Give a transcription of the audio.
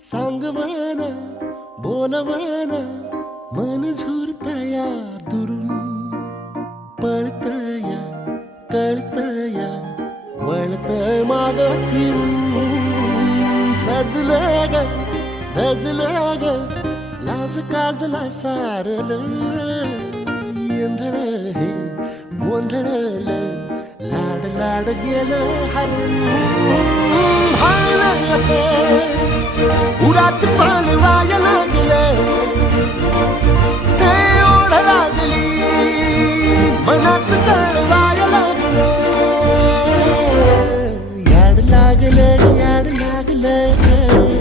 सांग म्हणा बोल म्हणा मन झुरतया दुरून पळतया कळतया वळतय माग फिरून सजलं ग धजलं ग लाज काजला सारल येंधळ हे गोंधळल लाड लाड गेलं हरून हायलं कसं उरात पालवाया लागलं ते ओढ लागली मनात चळवाया लागलं याड लागलं याड लागलं